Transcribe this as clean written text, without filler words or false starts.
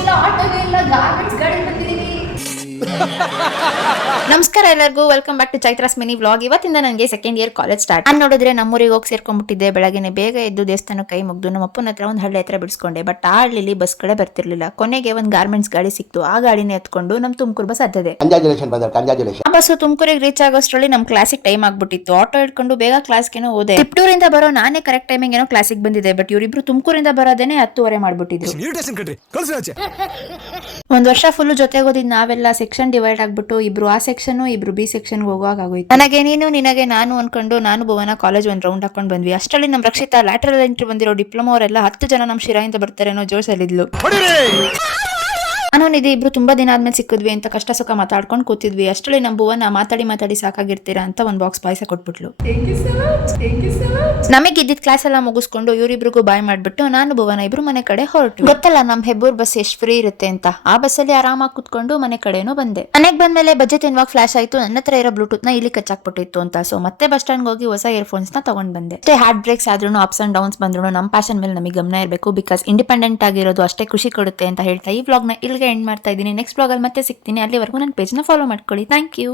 ಇಲ್ಲ, ಆಟೋನೇ ಇಲ್ಲ, ಗಾರ್ಮೆಂಟ್ಸ್ ಗಾಡಿ ಬಂದಿದ್ದೀನಿ. ನಮಸ್ಕಾರ ಎಲ್ಲರಿಗೂ, welcome back to Chaitra's mini vlog. ಇವತ್ತಿಂದ ನನಗೆ ಸೆಕೆಂಡ್ ಇಯರ್ ಕಾಲೇಜ್ ಸ್ಟಾರ್ಟ್. ನಾನು ನೋಡಿದ್ರೆ ನಮ್ಮೂರಿಗೆ ಹೋಗಿ ಸೇರ್ಕೊಂಡ್ಬಿಟ್ಟಿದ್ದೆ. ಬೆಳಗ್ಗೆ ಬೇಗ ಎದ್ದು ದೇವಸ್ಥಾನ ಕೈ ಮುಗ್ದು ನಮ್ಮ ಅಪ್ಪನ ಹತ್ರ ಒಂದು ಹಳ್ಳಿ ಹತ್ರ ಬಿಡಿಸ್ಕೊಂಡೆ. ಬಟ್ ಆ ಹಳ್ಳಿಲಿ ಬಸ್ಗಳೇ ಬರ್ತಿರ್ಲಿಲ್ಲ. ಕೊನೆಗೆ ಒಂದು ಗಾರ್ಮೆಂಟ್ಸ್ ಗಾಡಿ ಸಿಕ್ತು. ಆ ಗಾಡಿನ ಎತ್ಕೊಂಡು ನಮ್ಮ ತುಮಕೂರು ಬಸ್ ಹತ್ತದೆ. ಆ ಬಸ್ ತುಮಕೂರಿಗೆ ರೀಚ್ ಆಗೋಷ್ಟರಲ್ಲಿ ನಮ್ಮ ಕ್ಲಾಸಿಗೆ ಟೈಮ್ ಆಗ್ಬಿಟ್ಟಿತ್ತು. ಆಟೋ ಇಟ್ಕೊಂಡು ಬೇಗ ಕ್ಲಾಸ್ಗೇನೋ ಹೋದೆ. ತಿಪ್ಟೂರಿಂದ ಬರೋ ನಾನೇ ಕರೆಕ್ಟ್ ಟೈಮಿಂಗ್ ಏನೋ ಕ್ಲಾಸಿಗೆ ಬಂದಿದೆ. ಬಟ್ ಇವರಿಬ್ರು ತುಮಕೂರಿಂದ ಬರೋದೇನೆ 10:30 ಮಾಡ್ಬಿಟ್ಟಿದ್ರು. ಒಂದ್ ವರ್ಷ ಫುಲ್ ಜೊತೆಗೆ ಓದಿದ್ ನಾವೆಲ್ಲ ಸೆಕ್ಷನ್ ಡಿವೈಡ್ ಆಗ್ಬಿಟ್ಟು ಇಬ್ರು ಆ ಸೆಕ್ಷನ್ ಇಬ್ರು ಬಿ ಸೆಕ್ಷನ್ ಹೋಗುವಾಗ ಆಗೋಯ್ತು. ನನಗೆ ನೀನು ನಿನಗೆ ನಾನು ಅನ್ಕೊಂಡು ನಾನು ಭುವನ ಕಾಲೇಜ್ ಒಂದ್ ರೌಂಡ್ ಹಾಕೊಂಡ್ ಬಂದ್ವಿ. ಅಷ್ಟರಲ್ಲಿ ನಮ್ ರಕ್ಷಿತಾ ಲ್ಯಾಟರಲ್ ಎಂಟ್ರಿ ಬಂದಿರೋ ಡಿಪ್ಲೊಮಾ ಅವರೆಲ್ಲ 10 ಜನ ನಮ್ ಶಿರಾಯಿಂದ ಬರ್ತಾರೆ ಅನ್ನೋ ಜೋಶಲ್ಲಿದ್ಲು. ನಾನು ನಿಧಿ ಇಬ್ರು ತುಂಬಾ ದಿನ ಆದ್ಮೇಲೆ ಸಿಕ್ಕಿದ್ವಿ ಅಂತ ಕಷ್ಟ ಸುಖ ಮಾತಾಡ್ಕೊಂಡು ಕೂತಿದ್ವಿ. ಅಷ್ಟರಲ್ಲಿ ನಮ್ ಭುವನ ಮಾತಾಡಿ ಸಾಕಾಗಿರ್ತೀರಾ ಅಂತ ಒಂದ್ ಬಾಕ್ಸ್ ಪಾಯಸ ಕೊಟ್ಬಿಟ್ಲು. ನಮಗೆ ಇದ್ದಿದ್ ಕ್ಲಾಸ್ ಎಲ್ಲ ಮುಗಿಸ್ಕೊಂಡು ಇವರಿಬ್ರಿಗೂ ಬಾಯ್ ಮಾಡ್ಬಿಟ್ಟು ನಾನು ಭುವನ ಇಬ್ರು ಮನೆ ಕಡೆ ಹೊರಟು. ಗೊತ್ತಲ್ಲ ನಮ್ ಹೆಬ್ಬೂರ್ ಬಸ್ ಎಷ್ಟ್ ಫ್ರೀ ಇರುತ್ತೆ ಅಂತ. ಆ ಬಸ್ಸಲ್ಲಿ ಆರಾಮಾಗಿ ಕುತ್ಕೊಂಡು ಮನೆ ಕಡೆನೂ ಬಂದೆ. ಮನೆಗೆ ಬಂದ್ಮೇಲೆ ಬಜೆಟ್ ತಿನ್ನುವಾಗ ಫ್ಲಾಶ್ ಆಯ್ತು. ನನ್ನ ಹತ್ರ ಇರೋ ಬ್ಲೂಟೂತ್ ನ ಇಲ್ಲಿ ಕಚ್ಚಾಕ್ಬಿಟ್ಟಿತ್ತು ಅಂತ. ಸೊ ಮತ್ತೆ ಬಸ್ ಸ್ಟ್ಯಾಂಡ್ ಹೋಗಿ ಹೊಸ ಇಯರ್ಫೋನ್ಸ್ ನ ತಗೊಂಡ್ ಬಂದೆ. ಅಷ್ಟೇ ಹಾರ್ಟ್ ಬ್ರೇಕ್ಸ್ ಆದ್ರೂ ಅಪ್ಸ್ ಅಂಡ್ ಡೌನ್ಸ್ ಬಂದ್ರು ನಮ್ ಪ್ಯಾಷನ್ ಮೇಲೆ ನಮಗೆ ಗಮನ ಇರಬೇಕು. ಬಿಕಾಸ್ ಇಂಡಿಪೆಂಡೆಂಟ್ ಆಗಿರೋದು ಅಷ್ಟೇ ಖುಷಿ ಕೊಡುತ್ತೆ ಅಂತ ಹೇಳ್ತಾ ಈ ವ್ಲಾಗ್ ನ ಇಲ್ಲಿಗೆ ಎಂಡ್ ಮಾಡ್ತಾ ಇದ್ದೀನಿ. ನೆಕ್ಸ್ಟ್ ವ್ಲಾಗ್ ಅಲ್ಲಿ ಮತ್ತೆ ಸಿಗ್ತೀನಿ. ಅಲ್ಲಿವರೆಗೂ ನನ್ನ ಪೇಜ್ ನ ಫಾಲೋ ಮಾಡ್ಕೊಳ್ಳಿ. Thank you.